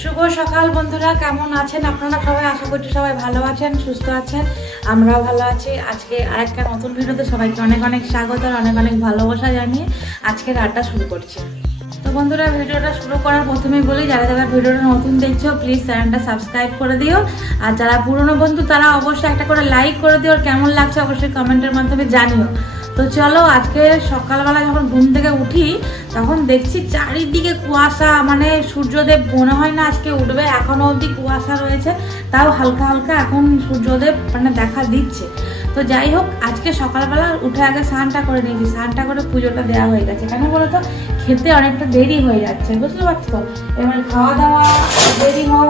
শুভ সকাল বন্ধুরা, কেমন আছেন আপনারা সবাই? আশা করছি সবাই ভালো আছেন, সুস্থ আছেন, আমরাও ভালো আছি। আজকে আরেকটা নতুন ভিডিওতে সবাইকে অনেক অনেক স্বাগত আর অনেক অনেক ভালোবাসা জানিয়ে আজকে রাতটা শুরু করছি। তো বন্ধুরা, ভিডিওটা শুরু করার প্রথমে বলি, যারা যারা ভিডিওটা নতুন দেখছ প্লিজ চ্যানেলটা সাবস্ক্রাইব করে দিও। আর যারা পুরনো বন্ধু, তারা অবশ্যই একটা করে লাইক করে দিও। আর কেমন লাগছে অবশ্যই কমেন্টের মাধ্যমে জানিও। তো চলো আজকে সকালবেলা যখন ঘুম থেকে উঠি, তখন দেখছি চারিদিকে কুয়াশা। মানে সূর্যদেব মনে হয় না আজকে উঠবে এখনও অবধি কুয়াশা রয়েছে। তাও হালকা হালকা এখন সূর্যদেব মানে দেখা দিচ্ছে। তো যাই হোক, আজকে সকালবেলা উঠে আগে স্নানটা করে নিয়েছি। স্নানটা করে পুজোটা দেওয়া হয়ে গেছে। কেন বলো তো খেতে অনেকটা দেরি হয়ে যাচ্ছে, বুঝতে পারছ? এবার খাওয়া দাওয়া দেরি মানেই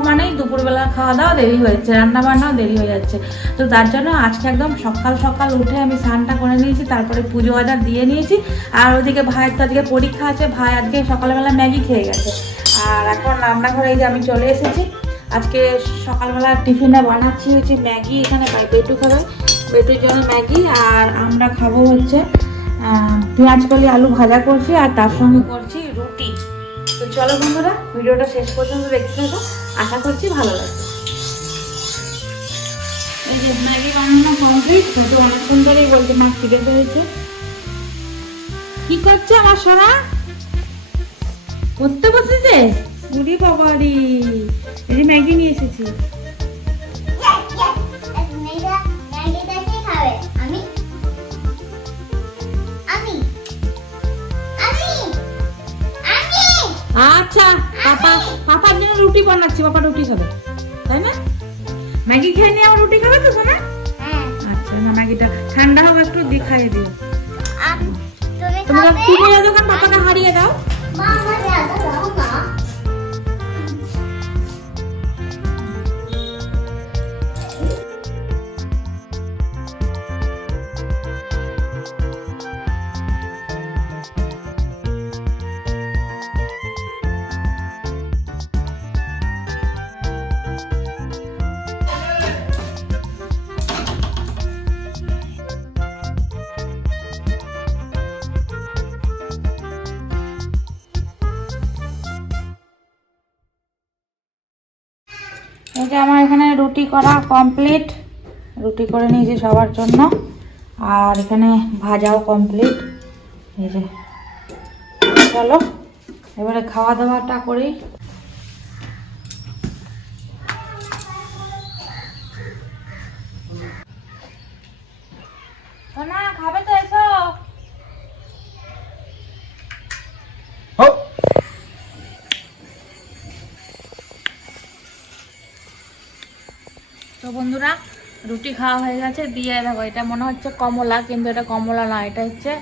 দুপুরবেলা খাওয়া দাওয়া দেরি হয়ে যাচ্ছে রান্না বান্নাও দেরি হয়ে যাচ্ছে। তো তার জন্য আজকে একদম সকাল সকাল উঠে আমি স্নানটা করে নিয়েছি, তারপরে পুজো আজার দিয়ে নিয়েছি। আর ওদিকে ভাইয়ের তো আজকে পরীক্ষা আছে, ভাই আজকে সকালবেলা ম্যাগি খেয়ে গেছে। আর এখন রান্নাঘরে যে আমি চলে এসেছি। আজকে সকালবেলা টিফিনে বানাচ্ছি হচ্ছে ম্যাগি, এখানে বেটু খাবে, বেটুর জন্য ম্যাগি। আর আমরা খাব হচ্ছে পেঁয়াজ কলি আলু ভাজা করছি, আর তার সঙ্গে করছি চলো বন্ধুরা, ভিডিওটা শেষ পর্যন্ত দেখতে থাকো। আশা করছি ভালো লাগবে। এই যে ম্যাগি বানানো কমপ্লিট বলছে মা কি করছে আমার এই যে ম্যাগি নিয়ে এসেছি। আচ্ছা পাপা পাপার জন্য রুটি বানাচ্ছি পাপা রুটি খাবে তাই না? ম্যাগি খেয়ে নিয়ে আমার রুটি খাবে তো সোনা? আচ্ছা না ম্যাগিটা ঠান্ডা হবে একটু দিয়ে খাইয়ে দিও তুমি তোমরা কি বলে দোকান পাপাকে হারিয়ে দাও। মা আমার দাও না এই আমার এখানে রুটি করা কমপ্লিট রুটি করে নিয়েছি সবার জন্য। আর এখানে ভাজাও কমপ্লিট এই যে, চলো, এবারে খাওয়া দাওয়াটা করি খাবে তো? বন্ধুরা রুটি খাওয়া হয়ে গেছে। দিয়ে দেখো এটা মনে হচ্ছে কমলা কিন্তু এটা কমলা না এটা হচ্ছে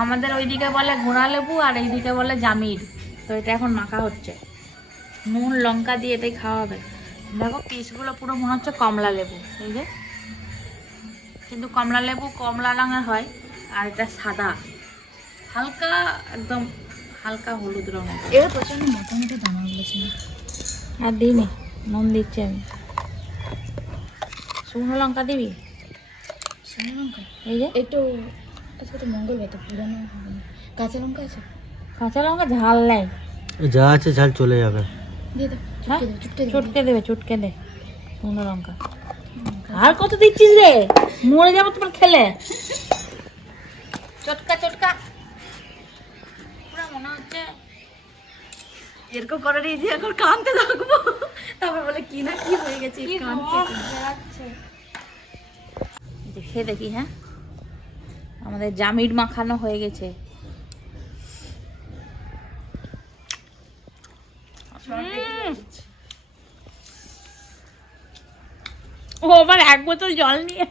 আমাদের ওইদিকে বলে ঘোড়া লেবু আর এইদিকে বলে জামির। তো এটা এখন মাখা হচ্ছে। নুন লঙ্কা দিয়ে এটাই খাওয়া হবে। দেখো পিসগুলো পুরো মনে হচ্ছে কমলা লেবু এই যে। কিন্তু কমলা লেবু কমলা রঙের হয় আর এটা সাদা। হালকা একদম হালকা হলুদ রঙের। এর প্রচণ্ড মোটা মোটা দানা বলেছে। না আর দিইনি নুন দিচ্ছি আমি। শুকনো লঙ্কা দিবি? শুকনো লঙ্কা এই যে। একটু আজকে তো মঙ্গলবার তো পুরানো হবে না কাঁচা লঙ্কা আছে? কাঁচা লঙ্কা ঝাল নেই যা আছে ঝাল চলে যাবে। হ্যাঁ? চুটকে দাও চুটকে চটকে দেবে চটকে দে শুকনো লঙ্কা। আর কত দিচ্ছিস রে? মরে যাব তোমার খেলে। চটকা চটকা। পুরো মনে হচ্ছে এরকম করে দিয়েছি এখন কানতে থাকব। তারপর বলে কি না কি হয়ে গেছে? কানছে। এই যে খেয়ে দেখি হ্যাঁ? আমাদের জামির মাখানো হয়ে গেছে। ও আবার এক বোতল জল নিয়ে।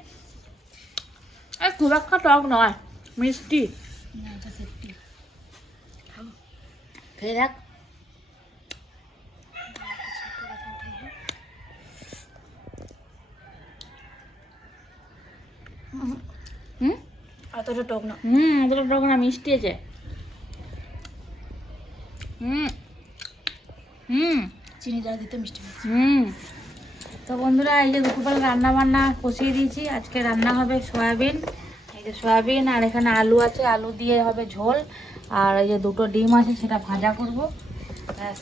খুব একটা টক নয় মিষ্টি। না এটা সত্যি খেয়ে দেখ হুম? অতটা টক না। হুম অতটা টক না মিষ্টি আছে। হুম। হুম। চিনি যা দিতে মিষ্টি। হুম। তো বন্ধুরা এই যে দুপুরবেলা রান্না বান্না কষিয়ে দিয়েছি। আজকে রান্না হবে সয়াবিন এই যে সয়াবিন আর এখানে আলু আছে। আলু দিয়ে হবে ঝোল আর এই যে দুটো ডিম আছে সেটা ভাজা করব।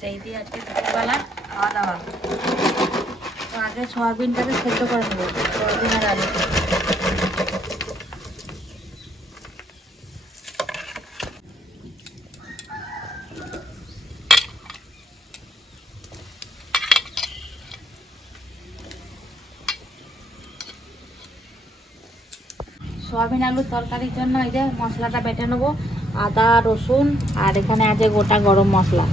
এই দিয়ে আজকে দুপুরবেলা খাওয়া দাওয়া তো আগে সয়াবিনটাকে সেদ্ধ করে নেব সয়াবিন আর আলু। সয়াবিন আলুর তরকারির জন্য এই যে মশলাটা বেটে নেব, আদা, রসুন, আর এখানে আছে গোটা গরম মশলা।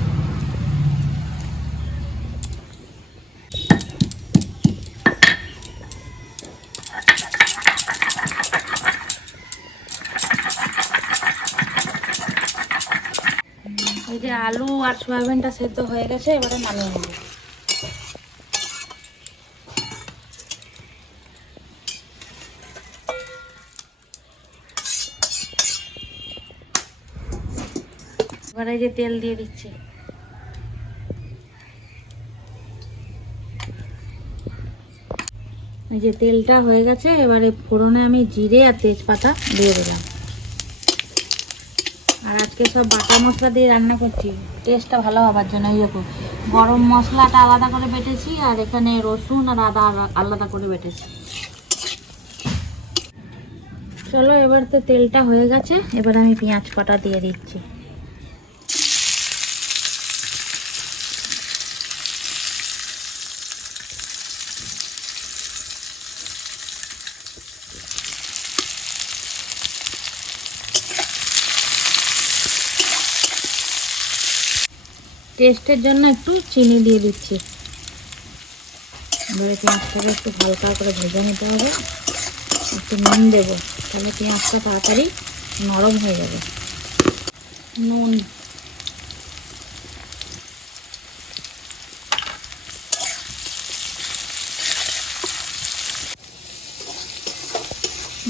এই যে আলু আর সয়াবিনটা সেদ্ধ হয়ে গেছে, এবারে নামিয়ে নেব। এবারে এই যে তেল দিয়ে দিচ্ছি। এই যে তেলটা হয়ে গেছে, এবারে ফোড়নে আমি জিরে আর তেজপাতা দিয়ে দিলাম। আর আজকে সব বাটা মশলা দিয়ে রান্না করছি। টেস্টটা ভালো হবার জন্য, এই দেখো, গরম মশলাটা আলাদা করে বেটেছি আর এখানে রসুন আর আদা আলাদা করে বেটেছি। চলো, এবার তো তেলটা হয়ে গেছে, এবার আমি পেঁয়াজ কটা দিয়ে দিচ্ছি। টেস্টের জন্য একটু চিনি দিয়ে দিচ্ছি। এবারে পেঁয়াজটাকে একটু হালকা করে ভেজে নিতে হবে। একটু নুন দেবো, তাহলে পেঁয়াজটা তাড়াতাড়ি নরম হয়ে যাবে। নুন।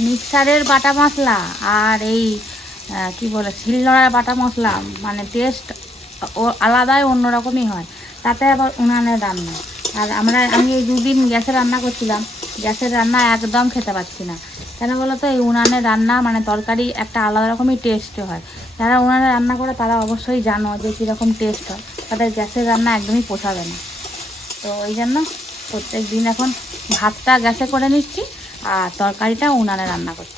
মিক্সারের বাটা মশলা আর এই কি বলে, শিলনোড়ার বাটা মশলা মানে টেস্ট আলাদাই অন্যরকমই হয়। তাতে আবার উনানের রান্না আর আমরা, আমি এই দুদিন গ্যাসে রান্না করছিলাম, গ্যাসের রান্না একদম খেতে পাচ্ছি না। কেন বলো তো এই উনানের রান্না মানে তরকারি একটা আলাদা রকমই টেস্ট হয়। যারা উনানে রান্না করে তারা অবশ্যই জানো যে কীরকম টেস্ট হয়। তাদের গ্যাসের রান্না একদমই পোষাবে না। তো ওই জন্য প্রত্যেক দিন এখন ভাতটা গ্যাসে করে নিচ্ছি, আর তরকারিটা উনানে রান্না করছি।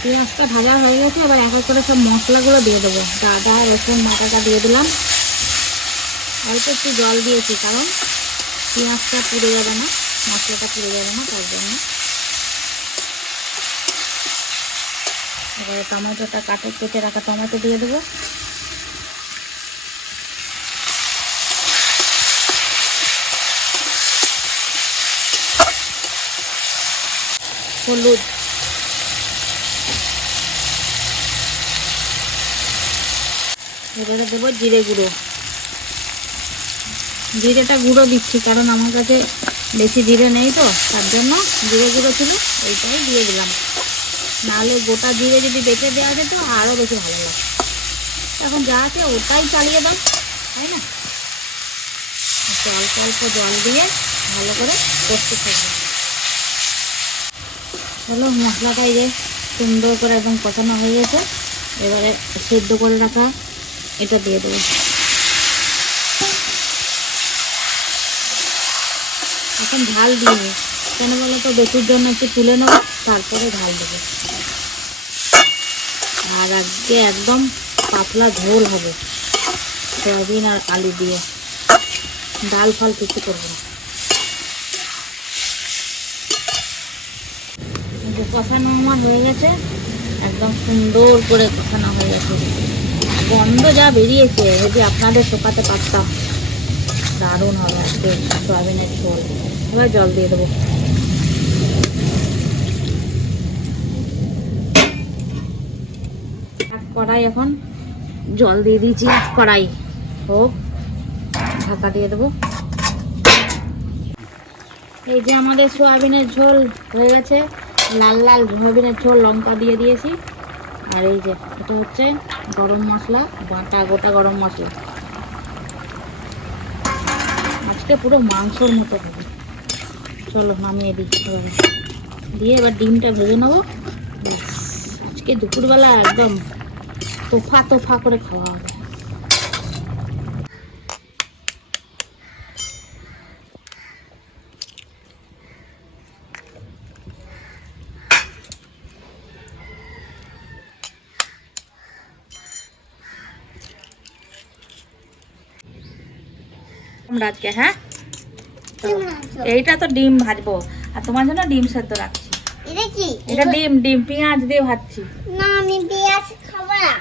পেঁয়াজটা ভাজা হয়ে গেছে, এবার এক এক করে সব মশলাগুলো দিয়ে দেবো। আদা রসুন বাটাটা দিয়ে দিলাম। অল্প একটু জল দিয়েছি, কারণ পেঁয়াজটা পুড়ে যাবে না, মশলাটা পুড়ে যাবে না, তার জন্য। এবারে টমেটোটা কাটে, কেটে রাখা টমেটো দিয়ে দেবো। হলুদ। এবারে দেবো জিরে গুঁড়ো। জিরেটা গুঁড়ো দিচ্ছি, কারণ আমার কাছে বেশি জিরে নেই তো, তার জন্য জিরে গুঁড়ো ছিল, ওইটাই দিয়ে দিলাম। নাহলে গোটা জিরে যদি বেটে দেওয়া যেত আরও বেশি ভালো লাগে এখন যা আছে, ওটাই চালিয়ে দাও, তাই না? অল্প অল্প জল দিয়ে ভালো করে কষতে থাকবে। হলো মশলাটা এই যে সুন্দর করে একদম কষানো হয়ে গেছে। এবারে সেদ্ধ করে রাখা এটা দিয়ে দেবো। এখন ঝাল দিয়ে কেন বলো তো? বেটুর জন্য একটু তুলে নেব, তারপরে ঝাল দেবো। আর আজকে একদম পাতলা ঝোল হবে, সয়াবিন আর আলু দিয়ে। ডাল ফাল কিছু করব না। কষানো আমার হয়ে গেছে, একদম সুন্দর করে কষানো হয়ে গেছে। গন্ধ যা বেরিয়েছে যদি আপনাদের শোকাতে পারতাম। দারুণ হবে আজকে সয়াবিনের ঝোল। এবার জল দিয়ে দেবো। কড়াই এখন জল দিয়ে দিয়েছি, কড়াই। হোক, ঢাকা দিয়ে দেবো। এই যে আমাদের সয়াবিনের ঝোল হয়ে গেছে। লাল লাল সয়াবিনের ঝোল লঙ্কা দিয়ে দিয়েছি। আর এই যে, এটা হচ্ছে গরম মশলা, বাটা, গোটা গরম মশলা। আজকে পুরো মাংসর মতো হবে। চলো, নামিয়ে দিই দিয়ে এবার ডিমটা ভেজে নেব। আজকে দুপুরবেলা একদম তোফা তোফা করে খাওয়া হবে। আমরা আজকে হ্যাঁ এইটা তো ডিম ভাজবো। আর তোমার জন্য ডিম সেদ্ধ রাখছি। এটা কি? এটা ডিম ডিম পেঁয়াজ দিয়ে ভাজছি। না আমি পেঁয়াজ খাব না।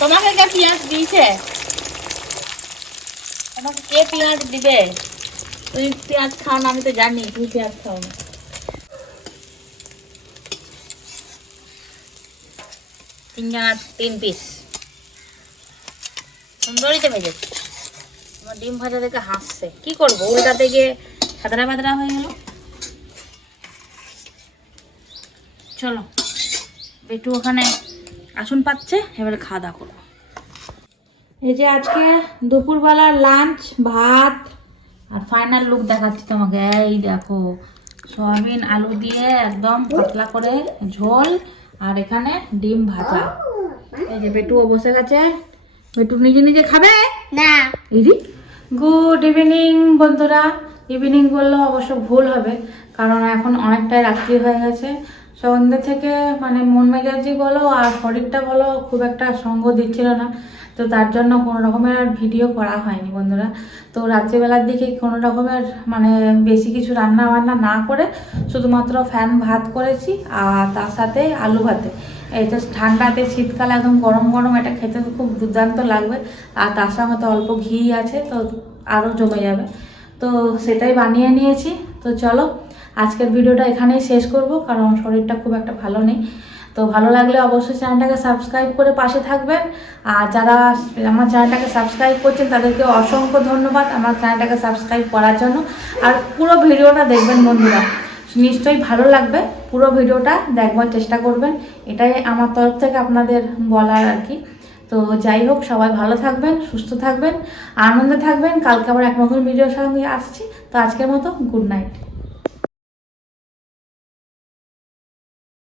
তোমাকে কে পেঁয়াজ দিয়েছে? তোমাকে কে পেঁয়াজ দিবে? তুমি পেঁয়াজ খাও না আমি তো জানি তুমি পেঁয়াজ খাও না। তিনজনের তিন পিস সুন্দরই তো ভেজেছে আমার ডিম ভাজা দেখে হাসছে। কি করব? সাদরা বাদরা হয়ে গেল। চলো ওখানে আসন পাচ্ছে এবারে খাওয়া দাওয়া করব। এই যে আজকে লাঞ্চ ভাত আর ফাইনাল লুক দেখাচ্ছি তোমাকে। এই দেখো সয়াবিন আলু দিয়ে একদম পাতলা করে ঝোল আর এখানে ডিম ভাজা। এই যে বেটুও বসে গেছে। বেটু নিজে নিজে খাবে? না। গুড ইভিনিং বন্ধুরা। ইভিনিং বললেও অবশ্য ভুল হবে, কারণ এখন অনেকটাই রাত্রি হয়ে গেছে। সন্ধ্যে থেকে মানে মন মেজাজি বলো আর শরীরটা বলো খুব একটা সঙ্গ দিচ্ছিল না। তো তার জন্য কোনো রকমের আর ভিডিও করা হয়নি বন্ধুরা। তো রাত্রিবেলার দিকে কোনো রকমের মানে বেশি কিছু রান্না বান্না না করে শুধুমাত্র ফ্যান ভাত করেছি আর তার সাথে আলু ভাতে। এটা ঠান্ডাতে শীতকালে একদম গরম গরম, এটা খেতে খুব দুর্দান্ত লাগবে। আর তার সঙ্গে তো অল্প ঘি আছে, তো আরও জমে যাবে। তো সেটাই বানিয়ে নিয়েছি। তো চলো, আজকের ভিডিওটা এখানেই শেষ করব, কারণ শরীরটা খুব একটা ভালো নেই। তো ভালো লাগলে অবশ্যই চ্যানেলটাকে সাবস্ক্রাইব করে পাশে থাকবেন। আর যারা আমার চ্যানেলটাকে সাবস্ক্রাইব করছেন, তাদেরকে অসংখ্য ধন্যবাদ আমার চ্যানেলটাকে সাবস্ক্রাইব করার জন্য। আর পুরো ভিডিওটা দেখবেন বন্ধুরা, নিশ্চয়ই ভালো লাগবে। পুরো ভিডিওটা দেখবার চেষ্টা করবেন। এটাই আমার তরফ থেকে আপনাদের বলার আর কি। তো যাই হোক, সবাই ভালো থাকবেন, সুস্থ থাকবেন, আনন্দে থাকবেন। কালকে আবার এক নতুন ভিডিওর সঙ্গে আসছি। তো আজকের মতো, গুড নাইট।